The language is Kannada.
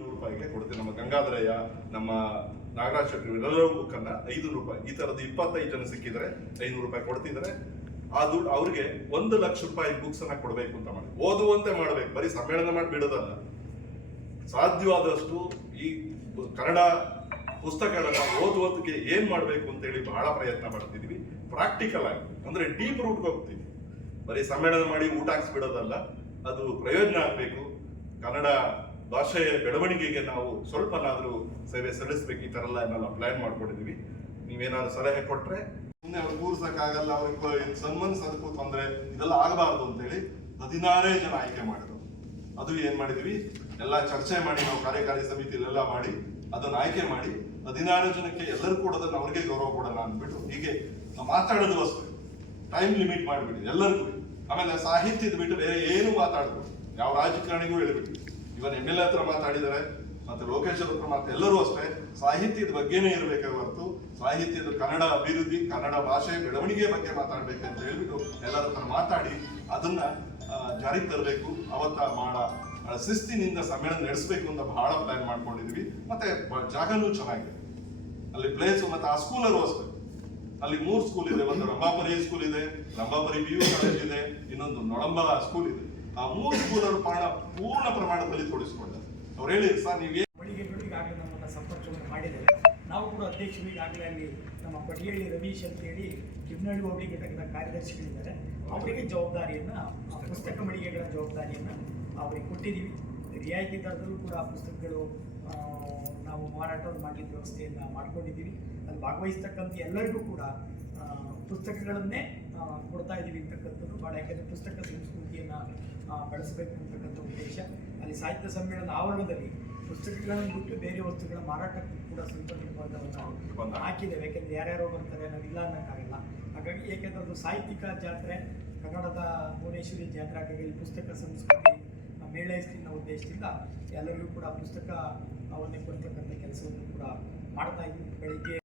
ನೂರು ರೂಪಾಯಿಗೆ ಕೊಡ್ತೀವಿ ನಮ್ಮ ಗಂಗಾಧರಯ್ಯ, ನಮ್ಮ ನಾಗರಾಜ್ ಶೆಟ್ಟಿ ಎಲ್ಲರೂ ಬುಕ್ಕನ್ನ ಐದು ರೂಪಾಯಿ. ಈ ತರದ್ದು ಇಪ್ಪತ್ತೈದು ಜನ ಸಿಕ್ಕಿದ್ರೆ ಐನೂರು ರೂಪಾಯಿ ಕೊಡ್ತಿದ್ರೆ ಆ ದುಡ್ಡು ಅವ್ರಿಗೆ ಒಂದು ಲಕ್ಷ ರೂಪಾಯಿ ಬುಕ್ಸ್ ಅನ್ನ ಕೊಡ್ಬೇಕು ಅಂತ ಮಾಡಿ. ಓದುವಂತೆ ಮಾಡ್ಬೇಕು. ಬರೀ ಸಮ್ಮೇಳನ ಮಾಡಿ ಬಿಡೋದಲ್ಲ. ಸಾಧ್ಯವಾದಷ್ಟು ಈ ಕನ್ನಡ ಪುಸ್ತಕಗಳನ್ನ ಓದುವುದಕ್ಕೆ ಏನ್ ಮಾಡ್ಬೇಕು ಅಂತೇಳಿ ಬಹಳ ಪ್ರಯತ್ನ ಮಾಡ್ತಿದೀವಿ. ಪ್ರಾಕ್ಟಿಕಲ್ ಆಗಿ. ಅಂದ್ರೆ ಡೀಪ್ ರೂಟ್ಗೆ ಹೋಗ್ತೀವಿ ಬರೀ ಸಮ್ಮೇಳನ ಮಾಡಿ ಊಟ ಹಾಕ್ಸ್ಬಿಡೋದಲ್ಲ ಅದು ಪ್ರಯೋಜನ ಆಗ್ಬೇಕು. ಕನ್ನಡ ಭಾಷೆಯ ಬೆಳವಣಿಗೆಗೆ ನಾವು ಸ್ವಲ್ಪನಾದ್ರೂ ಸೇವೆ ಸಲ್ಲಿಸ್ಬೇಕು ಈ ಥರ ಎಲ್ಲ ಪ್ಲ್ಯಾನ್ ಪ್ಲಾನ್ ಮಾಡ್ಕೊಂಡಿದೀವಿ ನೀವೇನಾದ್ರು ಸಲಹೆ ಕೊಟ್ರೆ ಸುಮ್ಮನೆ ಅವ್ರು ಕೂರ್ಸೋಕ್ಕಾಗಲ್ಲ, ಅವ್ರಿಗೆ ಸನ್ಮಾನಿಸ್ ಅದಕ್ಕೂ ತೊಂದರೆ ಇದೆಲ್ಲ ಆಗಬಾರ್ದು ಅಂತೇಳಿ ಹದಿನಾರೇ ಜನ ಆಯ್ಕೆ ಮಾಡಿದ್ರು. ಅದು ಏನ್ ಮಾಡಿದೀವಿ ಎಲ್ಲ ಚರ್ಚೆ ಮಾಡಿ, ನಾವು ಕಾರ್ಯಕಾರಿ ಸಮಿತಿಲೆಲ್ಲ ಮಾಡಿ, ಅದನ್ನು ಆಯ್ಕೆ ಮಾಡಿ ಹದಿನಾರು ಜನಕ್ಕೆ ಎಲ್ಲರೂ ಕೂಡ ಅದನ್ನ ಅವ್ರಿಗೆ ಗೌರವ ಕೊಡೋಣ ಅಂದ್ಬಿಟ್ಟು ಹೀಗೆ ಮಾತಾಡೋದು ಅಷ್ಟೇ. ಟೈಮ್ ಲಿಮಿಟ್ ಮಾಡಿಬಿಡಿ ಎಲ್ಲರಿಗೂ. ಆಮೇಲೆ ಸಾಹಿತ್ಯದ ಬಿಟ್ಟು ಬೇರೆ ಏನು ಮಾತಾಡಬೇಕು ಯಾವ ರಾಜಕಾರಣಿಗೂ ಹೇಳಿಬಿಟ್ಟು. ಇವನ್ ಎಂ ಎಲ್ ಎ ಮಾತಾಡಿದ್ದಾರೆ ಮತ್ತೆ ಲೋಕೇಶ್ ಹತ್ರ ಮಾತು ಎಲ್ಲರೂ ಅಷ್ಟೇ, ಸಾಹಿತ್ಯದ ಬಗ್ಗೆನೇ ಇರಬೇಕೆ ಹೊರತು, ಸಾಹಿತ್ಯದ ಕನ್ನಡ ಅಭಿವೃದ್ಧಿ, ಕನ್ನಡ ಭಾಷೆ ಬೆಳವಣಿಗೆ ಬಗ್ಗೆ ಮಾತಾಡ್ಬೇಕಂತ ಹೇಳ್ಬಿಟ್ಟು ಎಲ್ಲರ ಹತ್ರ ಮಾತಾಡಿ, ಅದನ್ನ ಜಾರಿಗೆ ತರಬೇಕು. ಅವತ್ತ ಮಾಡ ಶಿಸ್ತಿನಿಂದ ಸಮ್ಮೇಳನ ನಡೆಸಬೇಕು ಅಂತ ಬಹಳ ಪ್ಲಾನ್ ಮಾಡ್ಕೊಂಡಿದ್ವಿ. ಮತ್ತೆ ಜಾಗನೂ ಚೆನ್ನಾಗಿದೆ. ಅಲ್ಲಿ ಪ್ಲೇಸ್ ಮತ್ತೆ ಆ ಸ್ಕೂಲಲ್ಲೂ ಅಷ್ಟೇ. ಅಲ್ಲಿ ಮೂರು ಸ್ಕೂಲ್ ಇದೆ. ಒಂದು ರಂಭಾಪುರಿ ಸ್ಕೂಲ್ ಇದೆ, ರಂಭಾಪುರಿ ಬಿ ಯು ಕಾಲೇಜ್ ಇದೆ, ಇನ್ನೊಂದು ನೊಳಂಬಲ ಸ್ಕೂಲ್ ಇದೆ. ಆ ಮೂರು ಅವರು ಪೂರ್ಣ ಪ್ರಮಾಣದಲ್ಲಿ ತೋರಿಸಿಕೊಂಡರು. ಅವ್ರು ಹೇಳಿ ಸರ್ ನೀವೇ ಮಳಿಗೆಗಳು ನಮ್ಮನ್ನು ಸಂಪರ್ಕವನ್ನು ಮಾಡಿದ್ದಾರೆ. ನಾವು ಕೂಡ ಅಧ್ಯಕ್ಷರು ಈಗಾಗಲೇ ಅಲ್ಲಿ ನಮ್ಮ ಪಟಿಯಲ್ಲಿ ರವೀಶ್ ಅಂತೇಳಿ ಕಿಮ್ನಳ್ಳಿ ಹೋಬಳಿ ಘಟಕದ ಕಾರ್ಯದರ್ಶಿಗಳಿದ್ದಾರೆ. ಅವರಿಗೆ ಜವಾಬ್ದಾರಿಯನ್ನು ಆ ಪುಸ್ತಕ ಮಳಿಗೆಗಳ ಜವಾಬ್ದಾರಿಯನ್ನು ಅವರಿಗೆ ಕೊಟ್ಟಿದ್ದೀವಿ. ರಿಯಾಯಿತಿ ದರದಲ್ಲೂ ಕೂಡ ಪುಸ್ತಕಗಳು ನಾವು ಮಾರಾಟವನ್ನು ಮಾಡಲಿಕ್ಕೆ ವ್ಯವಸ್ಥೆಯನ್ನು ಮಾಡ್ಕೊಂಡಿದ್ದೀವಿ. ಅಲ್ಲಿ ಭಾಗವಹಿಸ್ತಕ್ಕಂಥ ಎಲ್ಲರಿಗೂ ಕೂಡ ಆ, ಪುಸ್ತಕಗಳನ್ನೇ ಆ, ಕೊಡ್ತಾ ಯಾಕಂದರೆ ಪುಸ್ತಕ ಸಂಸ್ಕೃತಿಯನ್ನು ಬೆಳೆಸಬೇಕು ಅಂತಕ್ಕಂಥ ಉದ್ದೇಶ. ಅಲ್ಲಿ ಸಾಹಿತ್ಯ ಸಮ್ಮೇಳನ ಆವರಣದಲ್ಲಿ ಪುಸ್ತಕಗಳನ್ನು ಬಿಟ್ಟು ಬೇರೆ ವಸ್ತುಗಳ ಮಾರಾಟಕ್ಕೂ ಕೂಡ ಸ್ವಲ್ಪ ನಿರ್ಬಂಧವನ್ನು ಹಾಕಿದ್ದೇವೆ. ಯಾಕೆಂದ್ರೆ ಯಾರ್ಯಾರೋ ಬರ್ತಾರೆ ನಾವು ಇಲ್ಲ ಅನ್ನೋಕ್ಕಾಗಲ್ಲ. ಹಾಗಾಗಿ ಏಕೆಂದ್ರೆ ಅದು ಸಾಹಿತ್ಯಿಕ ಜಾತ್ರೆ ಕನ್ನಡದ ಭುವನೇಶ್ವರಿ ಜಾತ್ರೆ ಹಾಗಾಗಿ ಇಲ್ಲಿ ಪುಸ್ತಕ ಸಂಸ್ಕೃತಿ ಮೇಳೈಸ್ತಿನ ಉದ್ದೇಶದಿಂದ ಎಲ್ಲರಿಗೂ ಕೂಡ ಪುಸ್ತಕ ಅವನ್ನೇ ಕೊಡ್ತಕ್ಕಂಥ ಕೆಲಸವನ್ನು ಕೂಡ ಮಾಡ್ತಾ ಇದ್ದೀವಿ. ಬೆಳಿಗ್ಗೆ